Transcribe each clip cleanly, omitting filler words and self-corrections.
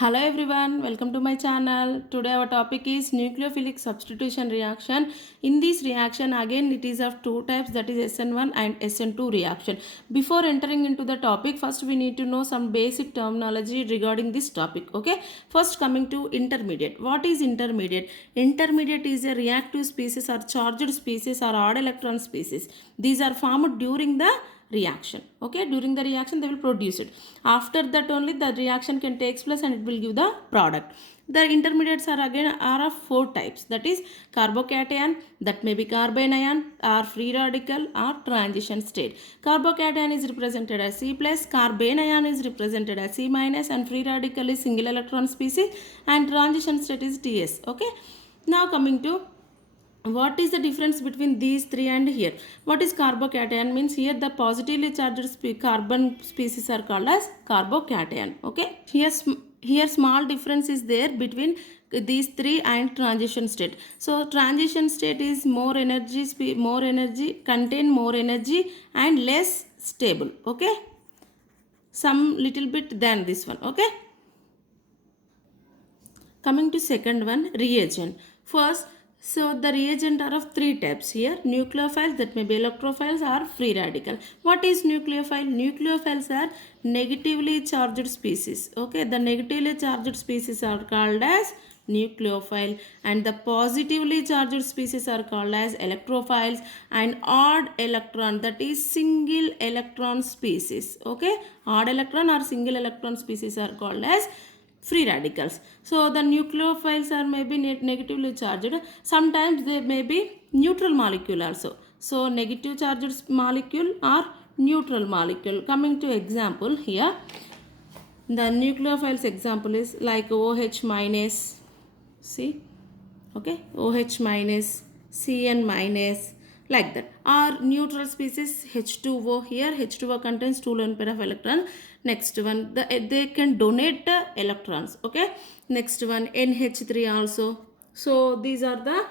Hello everyone, welcome to my channel. Today our topic is nucleophilic substitution reaction. In this reaction again it is of two types, that is SN1 and SN2 reaction. Before entering into the topic, first we need to know some basic terminology regarding this topic. Okay, first coming to intermediate. What is intermediate? Intermediate is a reactive species or charged species or odd electron species. These are formed during the reaction. Okay, during the reaction they will produce it. After that only the reaction can takes place and it will give the product. The intermediates are again are of four types, that is carbocation, that may be carbene ion, or free radical, or transition state. Carbocation is represented as C plus, carbene ion is represented as C minus, and free radical is single electron species, and transition state is TS. Okay, now coming to what is the difference between these three and here? What is carbocation? Means here the positively charged carbon species are called as carbocation. Okay, here small difference is there between these three and transition state. So transition state is more energy, contain more energy and less stable. Okay, some little bit than this one. Okay, coming to second one, reagent. First, so the reagent are of three types here: nucleophiles, that may be electrophiles, or free radical. What is nucleophile? Nucleophiles are negatively charged species. Okay, the negatively charged species are called as nucleophile, and the positively charged species are called as electrophiles, and odd electron, that is single electron species. Okay, odd electron or single electron species are called as free radicals. So the nucleophiles are maybe negatively charged. Sometimes they may be neutral molecule also. So negative charged molecule or neutral molecule. Coming to example here, the nucleophiles example is like OH minus, see, okay, OH minus, Cn minus, like that. Or neutral species H2O, here H2O contains 2 lone pair of electron. Next one, they can donate electrons. Okay, next one NH3 also. So these are the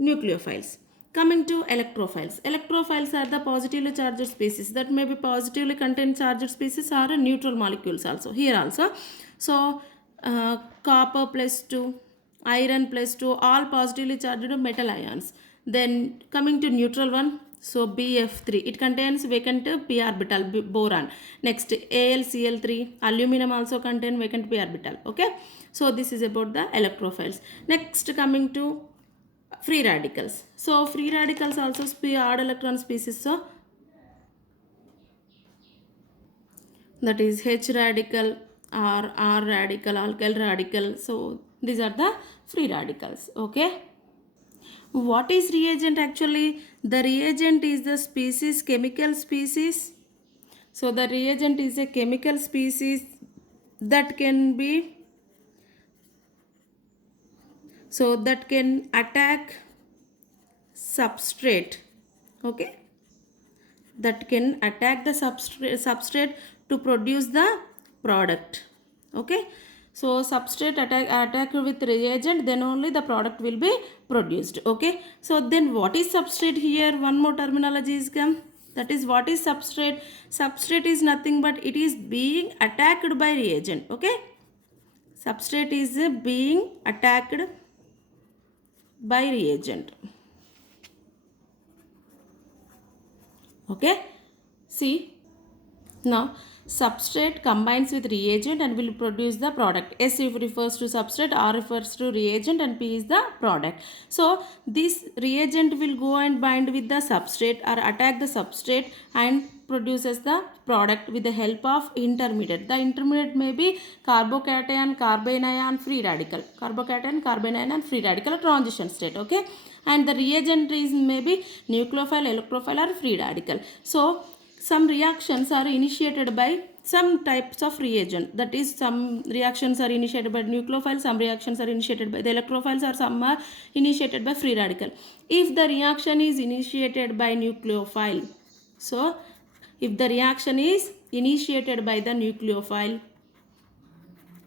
nucleophiles. Coming to electrophiles. Electrophiles are the positively charged species, that may be positively contained charged species or neutral molecules also. Here also. So copper plus 2, iron plus 2, all positively charged metal ions. Then coming to neutral one, so BF3, it contains vacant p orbital, boron. Next AlCl3, aluminum also contain vacant p orbital. Okay, so this is about the electrophiles. Next coming to free radicals. So free radicals also odd electron species. So that is H radical or R radical, alkyl radical. So these are the free radicals. Okay, what is reagent actually? The reagent is the species, chemical species. So the reagent is a chemical species that can be, so that can attack substrate. Okay, that can attack the substrate to produce the product. Okay, so substrate attack with reagent, then only the product will be produced. Okay, so then what is substrate? Here one more terminology is come, that is what is substrate. Substrate is nothing but it is being attacked by reagent. Okay, substrate is being attacked by reagent. Okay, see, now substrate combines with reagent and will produce the product. S refers to substrate, R refers to reagent, and P is the product. So this reagent will go and bind with the substrate or attack the substrate and produces the product with the help of intermediate. The intermediate may be carbocation, carbene ion, free radical. Carbocation, carbene ion, and free radical transition state. Okay, and the reagent is maybe nucleophile, electrophile, or free radical. So some reactions are initiated by some types of reagent, that is some reactions are initiated by nucleophiles, some reactions are initiated by the electrophiles, or some are initiated by free radical. If the reaction is initiated by nucleophile, so if the reaction is initiated by the nucleophile,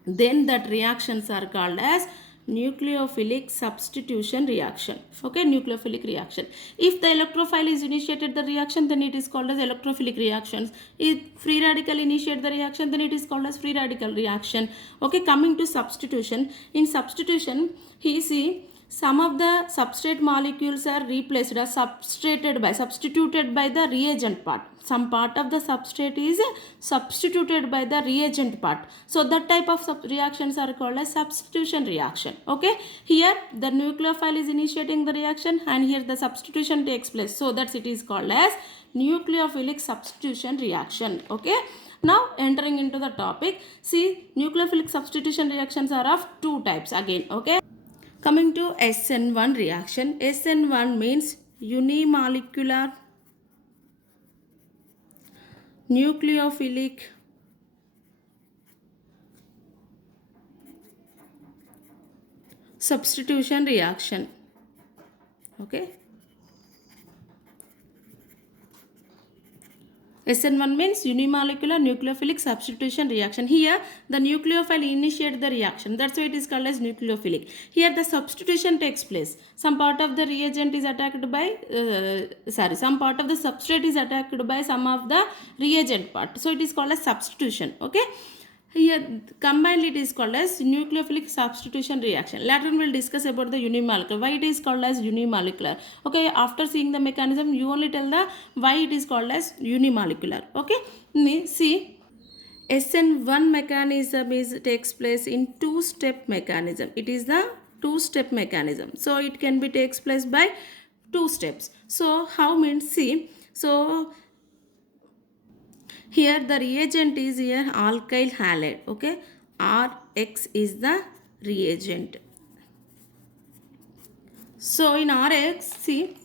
then that reactions are called as nucleophilic substitution reaction. Okay, nucleophilic reaction. If the electrophile is initiated the reaction, then it is called as electrophilic reactions. If free radical initiate the reaction, then it is called as free radical reaction. Okay, coming to substitution. In substitution, he see some of the substrate molecules are replaced or substituted by the reagent part. Some part of the substrate is substituted by the reagent part. So that type of reactions are called as substitution reaction. Okay, here the nucleophile is initiating the reaction and here the substitution takes place. So that it is called as nucleophilic substitution reaction. Okay, now entering into the topic, see nucleophilic substitution reactions are of two types again. Okay, coming to SN1 reaction. SN1 means unimolecular nucleophilic substitution reaction. Okay, SN1 means unimolecular nucleophilic substitution reaction. Here the nucleophile initiates the reaction. That's why it is called as nucleophilic. Here the substitution takes place. Some part of the reagent is attacked by, some part of the substrate is attacked by some of the reagent part. So it is called as substitution. Okay. Here combined it is called as nucleophilic substitution reaction. Later on we will discuss about the unimolecular. Why it is called as unimolecular. Okay, after seeing the mechanism you only tell the why it is called as unimolecular. Okay, see SN1 mechanism takes place in two-step mechanism. It is the two-step mechanism. So it can be takes place by two steps. So how means see, so here the reagent is here alkyl halide. Okay, Rx is the reagent. So in Rx, see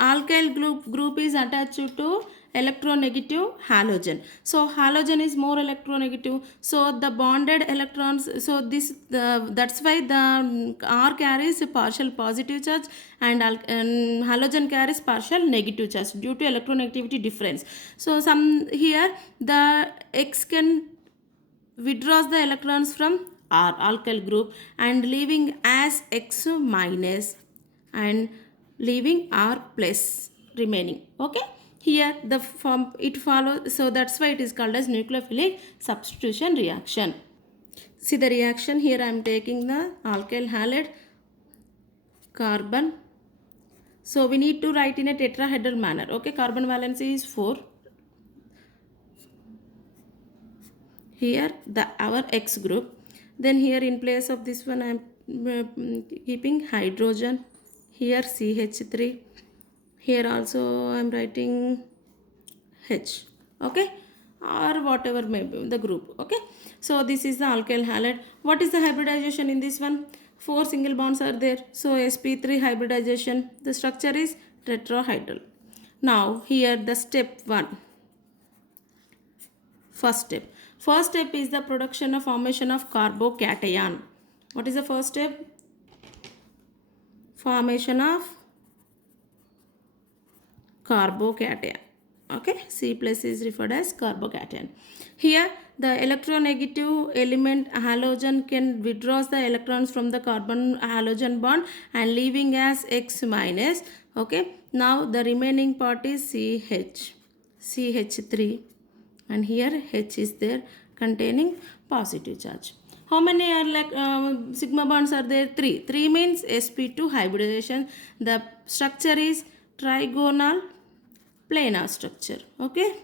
alkyl group is attached to electronegative halogen. So halogen is more electronegative. So the bonded electrons, so this that's why the R carries a partial positive charge and halogen carries partial negative charge due to electronegativity difference. So some here the X can withdraws the electrons from R alkyl group and leaving as X minus and leaving R plus remaining. Okay, here the form it follows, so that's why it is called as nucleophilic substitution reaction. See the reaction here, I am taking the alkyl halide carbon. So we need to write in a tetrahedral manner. Okay, carbon valency is 4. Here the our X group. Then here in place of this one I am keeping hydrogen. Here CH3. Here also I am writing H. Okay, or whatever may be the group. Okay, so this is the alkyl halide. What is the hybridization in this one? 4 single bonds are there. So sp3 hybridization. The structure is tetrahedral. Now here the step 1. First step is the production of formation of carbocation. What is the first step? Formation of carbocation. Okay, C plus is referred as carbocation. Here the electronegative element halogen can withdraw the electrons from the carbon halogen bond and leaving as X minus. Okay, now the remaining part is CH3 and here H is there containing positive charge. How many are like sigma bonds are there? 3. 3 means sp2 hybridization. The structure is trigonal planar structure. Okay,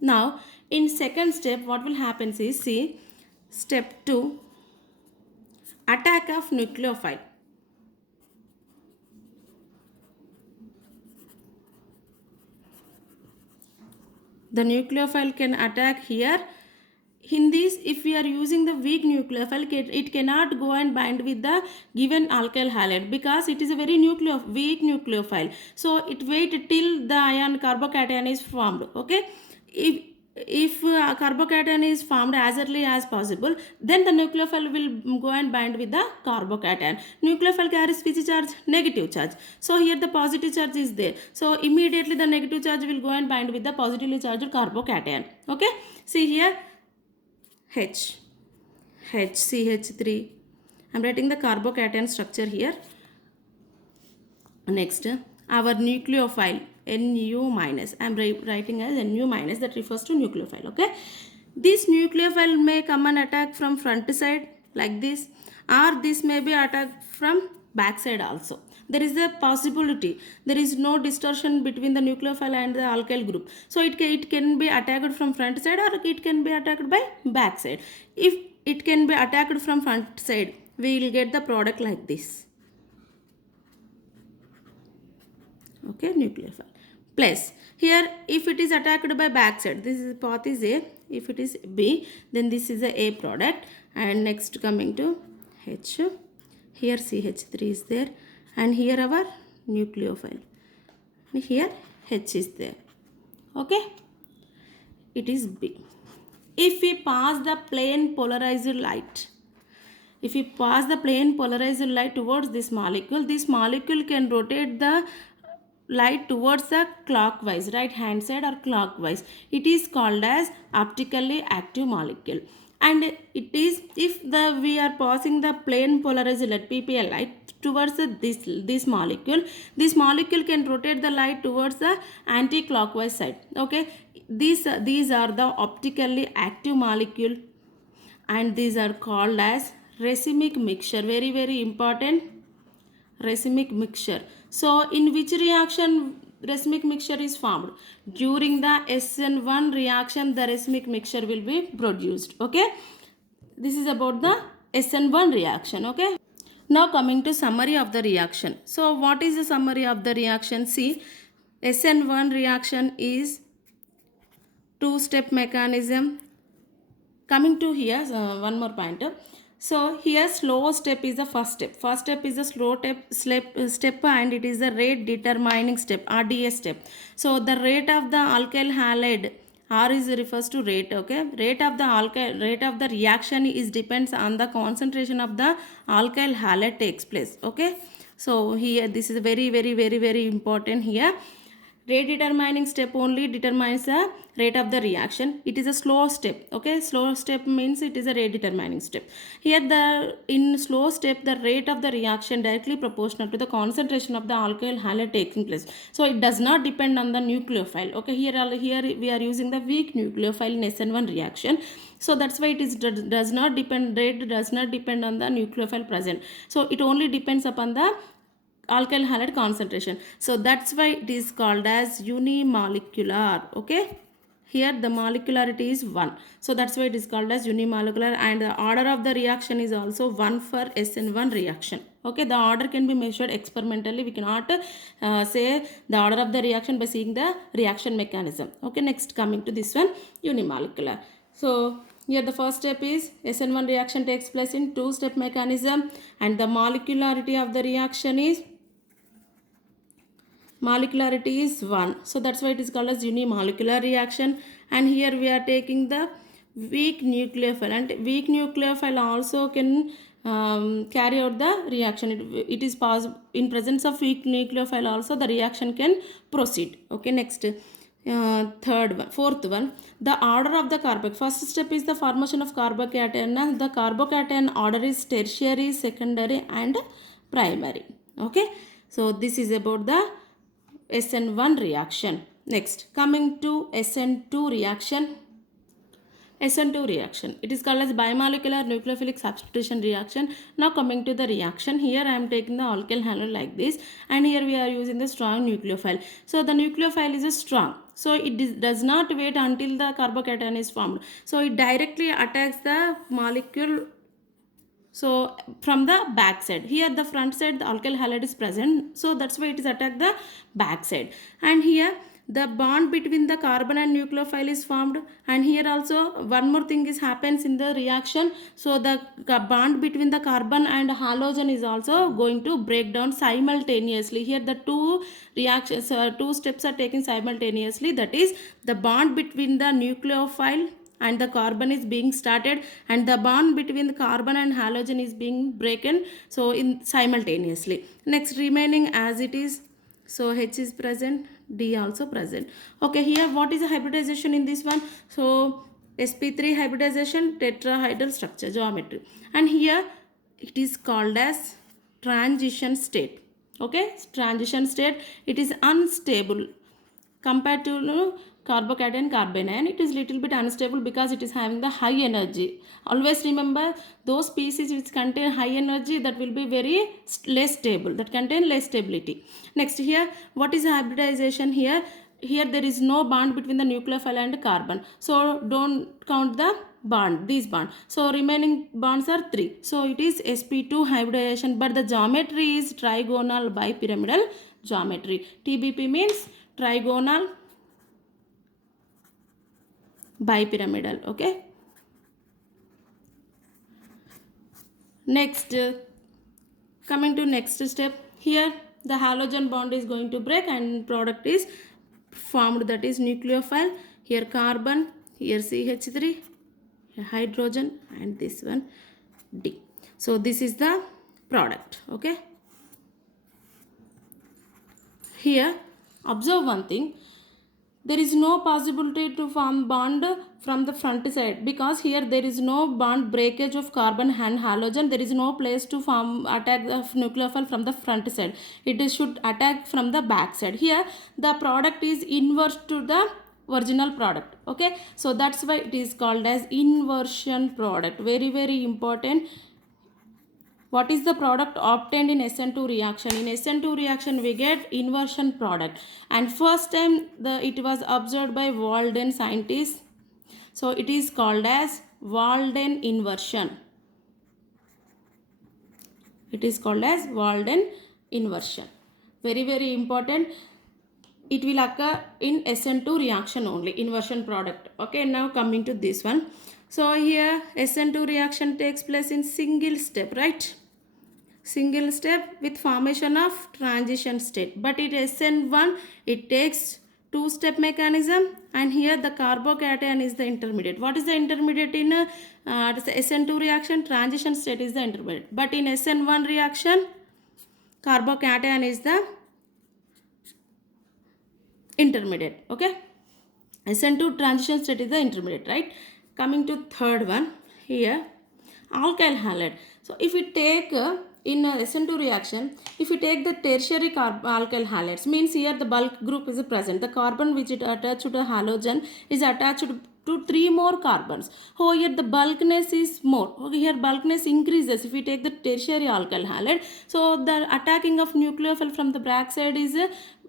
now in second step what will happen is, see step 2, attack of nucleophile. The nucleophile can attack here. In this, if we are using the weak nucleophile, it cannot go and bind with the given alkyl halide because it is a very weak nucleophile. So it wait till the ion carbocation is formed. Okay, if carbocation is formed as early as possible, then the nucleophile will go and bind with the carbocation. Nucleophile carries which charge? Negative charge. So here the positive charge is there. So immediately the negative charge will go and bind with the positively charged carbocation. Okay, see here HCH3 I'm writing the carbocation structure here. Next, our nucleophile Nu minus. I'm writing as Nu minus, that refers to nucleophile. Okay, this nucleophile may come and attack from front side like this, or this may be attacked from back side also. There is a possibility, there is no distortion between the nucleophile and the alkyl group, so it can be attacked from front side or it can be attacked by back side. If it can be attacked from front side, we will get the product like this. Okay, nucleophile. Plus here, if it is attacked by back side, this is path is A, if it is B, then this is a A product. And next coming to H, here CH3 is there, and here our nucleophile, and here H is there. Okay, it is B. If we pass the plane polarized light, if we pass the plane polarized light towards this molecule can rotate the light towards the clockwise, right hand side or clockwise. It is called as optically active molecule. And it is, if we are passing the plane polarized light, PPL light, towards this molecule can rotate the light towards the anti-clockwise side. Okay, these are the optically active molecule, and these are called as racemic mixture. Very, very important, racemic mixture. So in which reaction racemic mixture is formed? During the SN1 reaction, the racemic mixture will be produced. Okay, this is about the SN1 reaction. Okay, now coming to summary of the reaction. So what is the summary of the reaction? See, SN1 reaction is two-step mechanism. Coming to here, one more point. So here slow step is the first step. First step is the slow step and it is the rate determining step, RDS step. So the rate of the alkyl halide, R is refers to rate. Okay, rate of the reaction is depends on the concentration of the alkyl halide takes place. Okay, so here this is very, very, very, very important here. Rate determining step only determines the rate of the reaction. It is a slow step. Okay, slow step means it is a rate determining step. Here in slow step, the rate of the reaction directly proportional to the concentration of the alkyl halide taking place. So it does not depend on the nucleophile. Okay, here we are using the weak nucleophile in SN1 reaction. So that's why it is does not depend, rate does not depend on the nucleophile present. So it only depends upon the alkyl halide concentration. So that's why it is called as unimolecular. Okay, here the molecularity is 1. So that's why it is called as unimolecular, and the order of the reaction is also 1 for SN1 reaction. Okay, the order can be measured experimentally. We cannot say the order of the reaction by seeing the reaction mechanism. Okay, next coming to this one, unimolecular. So here the first step is SN1 reaction takes place in two-step mechanism, and the molecularity of the reaction is 1. So that's why it is called as unimolecular reaction. And here we are taking the weak nucleophile, and weak nucleophile also can carry out the reaction. It is possible in presence of weak nucleophile also the reaction can proceed. Okay, next. Fourth one, the order of the carbocation. First step is the formation of carbocation. The carbocation order is tertiary, secondary and primary. Okay, so this is about the SN1 reaction. Next, coming to SN2 reaction. SN2 reaction, it is called as bimolecular nucleophilic substitution reaction. Now coming to the reaction, here I am taking the alkyl halide like this, and here we are using the strong nucleophile. So the nucleophile is a strong, so it does not wait until the carbocation is formed. So it directly attacks the molecule. So from the back side, here the front side the alkyl halide is present, so that's why it is attacked the back side. And here the bond between the carbon and nucleophile is formed, and here also one more thing is happens in the reaction. So the bond between the carbon and halogen is also going to break down simultaneously. Here the two reactions, two steps are taken simultaneously, that is the bond between the nucleophile and the carbon is being started, and the bond between the carbon and halogen is being broken, so in simultaneously. Next, remaining as it is, so H is present, D also present. Okay, here what is the hybridization in this one? So sp3 hybridization, tetrahedral structure geometry, and here it is called as transition state. Okay, transition state, it is unstable compared to carbocation carbanion. It is little bit unstable because it is having the high energy. Always remember, those species which contain high energy, that will be very less stable, that contain less stability. Next, here what is hybridization? Here there is no bond between the nucleophile and carbon, so don't count the bond, these bond. So remaining bonds are 3, so it is sp2 hybridization, but the geometry is trigonal bipyramidal geometry. TBP means trigonal bipyramidal. Okay, next, coming to next step, here the halogen bond is going to break and product is formed, that is nucleophile. Here carbon, here CH3, here hydrogen, and this one D. So this is the product. Okay, here observe one thing, there is no possibility to form bond from the front side, because here there is no bond breakage of carbon and halogen. There is no place to form attack the nucleophile from the front side, should attack from the back side. Here the product is inverse to the original product. Okay, so that's why it is called as inversion product. Very very important. What is the product obtained in SN2 reaction? In SN2 reaction we get inversion product, and first time it was observed by Walden scientists, so it is called as Walden inversion. It is called as Walden inversion. Very very important. It will occur in SN2 reaction only, inversion product. Okay, now coming to this one. So here SN2 reaction takes place in single step, right? Single step with formation of transition state. But in SN1 it takes two-step mechanism, and here the carbocation is the intermediate. What is the intermediate in SN2 reaction? Transition state is the intermediate. But in SN1 reaction, carbocation is the intermediate. Okay, SN2 transition state is the intermediate, right? Coming to third one, here alkyl halide. So if we take in SN2 reaction, if we take the tertiary alkyl halides, means here the bulk group is present. The carbon which it attached to the halogen is attached to 3 more carbons. Oh, here the bulkness is more. Okay, here bulkness increases if we take the tertiary alkyl halide. So the attacking of nucleophile from the backside is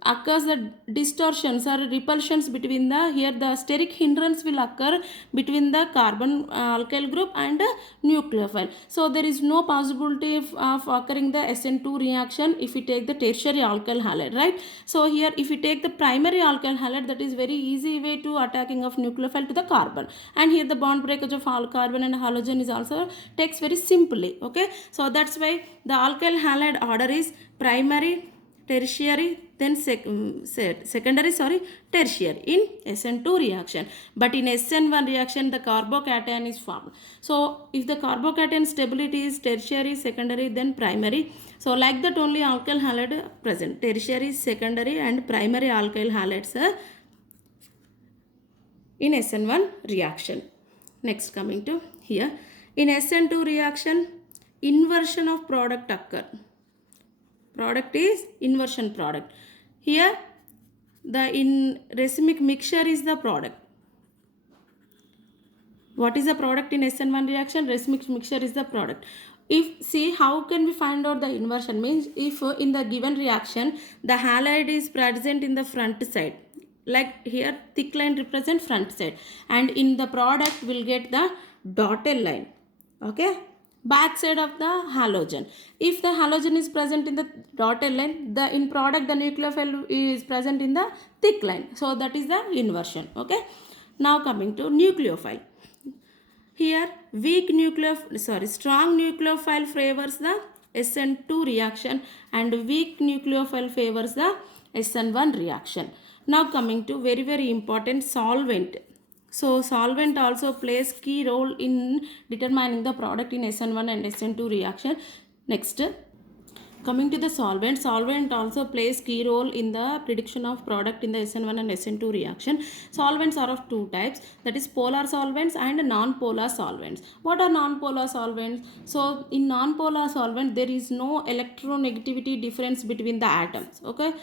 occurs the distortions or repulsions between the, here the steric hindrance will occur between the carbon alkyl group and nucleophile. So there is no possibility of occurring the SN2 reaction if we take the tertiary alkyl halide, right? So here if we take the primary alkyl halide, that is very easy way to attacking of nucleophile to the carbon, and here the bond breakage of carbon and halogen is also takes very simply. Okay, so that's why the alkyl halide order is primary, tertiary, then secondary, tertiary in SN2 reaction. But in SN1 reaction the carbocation is formed. So if the carbocation stability is tertiary, secondary, then primary, so like that only alkyl halide present, tertiary, secondary and primary alkyl halides in SN1 reaction. Next, coming to here, in SN2 reaction inversion of product occur. Product is inversion product. Here the racemic mixture is the product. What is the product in SN1 reaction? Racemic mixture is the product. If see how can we find out the inversion, means if in the given reaction the halide is present in the front side, like here thick line represent front side, and in the product we'll get the dotted line. Okay, back side of the halogen. If the halogen is present in the dotted line, the in product the nucleophile is present in the thick line, so that is the inversion. Okay, now coming to nucleophile. Here strong nucleophile favors the SN2 reaction and weak nucleophile favors the SN1 reaction. Now coming to very very important, solvent. So solvent also plays key role in determining the product in SN1 and SN2 reaction. Next, Coming to the solvent also plays key role in the prediction of product in the SN1 and SN2 reaction. Solvents are of two types, that is polar solvents and non-polar solvents. What are non-polar solvents? So in non-polar solvent there is no electronegativity difference between the atoms. Okay,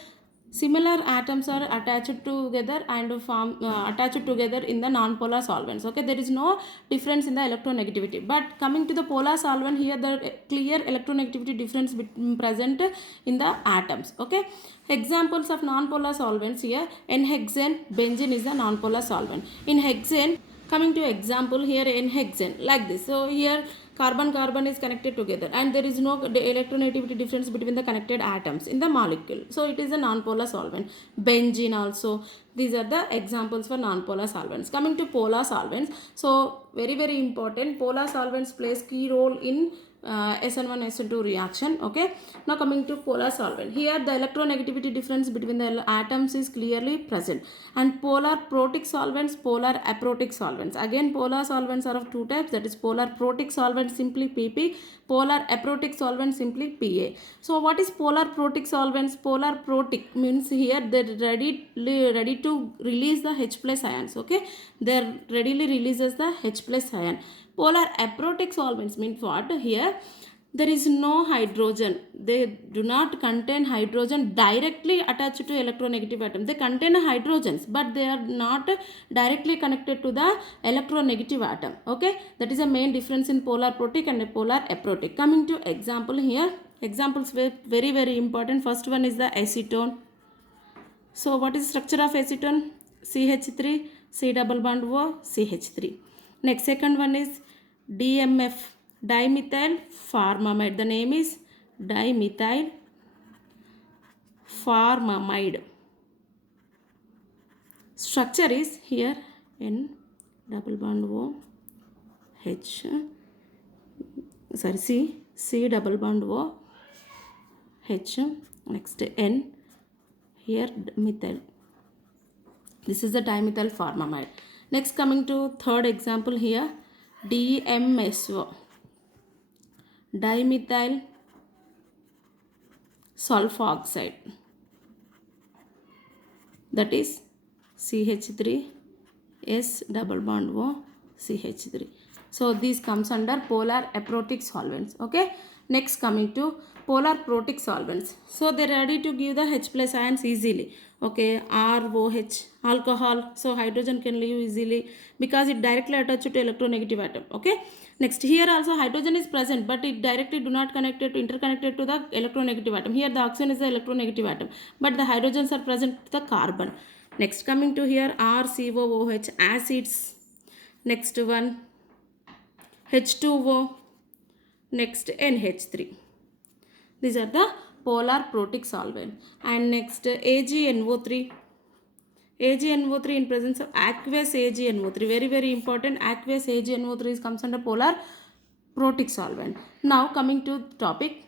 similar atoms are attached together and form attached together in the non-polar solvents. Okay, there is no difference in the electronegativity. But coming to the polar solvent, here the clear electronegativity difference present in the atoms. Okay, examples of non-polar solvents here: n-hexane, benzene is a non-polar solvent. In hexane, coming to example here, n-hexane like this. So here carbon is connected together and there is no electronegativity difference between the connected atoms in the molecule, so it is a non-polar solvent. Benzene also, these are the examples for non-polar solvents. Coming to polar solvents, so very important, polar solvents plays key role in SN1 SN2 reaction. Okay, now coming to polar solvent, here the electronegativity difference between the atoms is clearly present. And polar protic solvents, polar aprotic solvents, again polar solvents are of two types, that is polar protic solvent simply PP, polar aprotic solvent simply PA. So what is polar protic solvents? Polar protic means here they're ready to release the H plus ions. Okay, they're readily releases the H plus ion. Polar aprotic solvents means what? Here there is no hydrogen, they do not contain hydrogen directly attached to electronegative atom. They contain hydrogens but they are not directly connected to the electronegative atom. Okay, that is a main difference in polar protic and polar aprotic. Coming to example here, examples were very important. First one is the acetone. So what is the structure of acetone? CH3, C double bond O, CH3. Next, second one is DMF, dimethyl formamide. The name is dimethyl formamide. Structure is here N double bond O H, sorry, C double bond O H. Next N, here methyl. This is the dimethyl formamide. Next, coming to third example here, DMSO, dimethyl sulfoxide, that is CH3 S double bond O CH3. So this comes under polar aprotic solvents. Okay, next coming to polar protic solvents. So they are ready to give the H plus ions easily. Okay, ROH, alcohol, so hydrogen can leave easily because it directly attached to electronegative atom. Okay, next here also hydrogen is present but it directly do not connected to interconnected to the electronegative atom. Here the oxygen is the electronegative atom but the hydrogens are present to the carbon. Next, coming to here RCOOH, acids. Next one H2O. Next NH3. These are the polar protic solvent. And next AgNO3. AgNO3 in presence of aqueous AgNO3. Very important. Aqueous AgNO3 comes under polar protic solvent. Now coming to topic.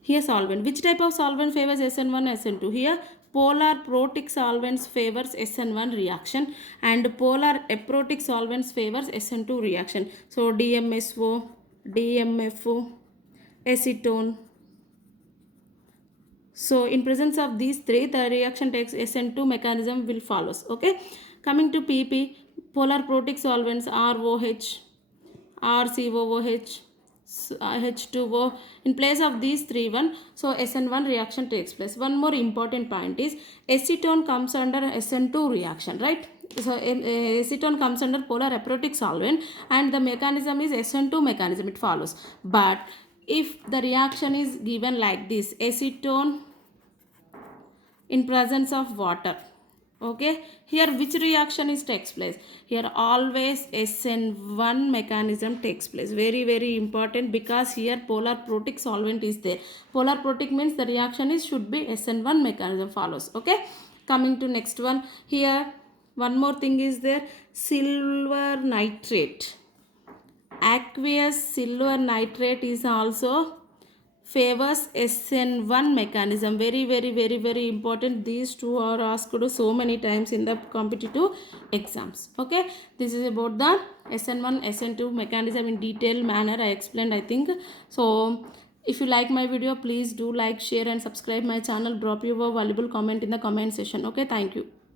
Here solvent. Which type of solvent favors SN1, SN2? Here polar protic solvents favors SN1 reaction and polar aprotic solvents favors SN2 reaction. So DMSO, DMFO, acetone. So in presence of these three, the reaction takes SN2 mechanism will follows. Okay, coming to PP, polar protic solvents ROH, RCOOH, H2O. In place of these three one, so SN1 reaction takes place. One more important point is acetone comes under SN2 reaction, right? So acetone comes under polar aprotic solvent and the mechanism is SN2 mechanism, it follows. But if the reaction is given like this, acetone in presence of water, okay, here which reaction is takes place? Here always SN1 mechanism takes place. Very important because here polar protic solvent is there. Polar protic means the reaction is should be SN1 mechanism follows. Okay, coming to next one, here one more thing is there, silver nitrate. Aqueous silver nitrate is also favors SN1 mechanism. Very important. These two are asked so many times in the competitive exams. Okay, this is about the SN1 SN2 mechanism in detailed manner I explained, I think. So If you like my video, please do like, share and subscribe my channel. Drop your valuable comment in the comment section. Okay, thank you.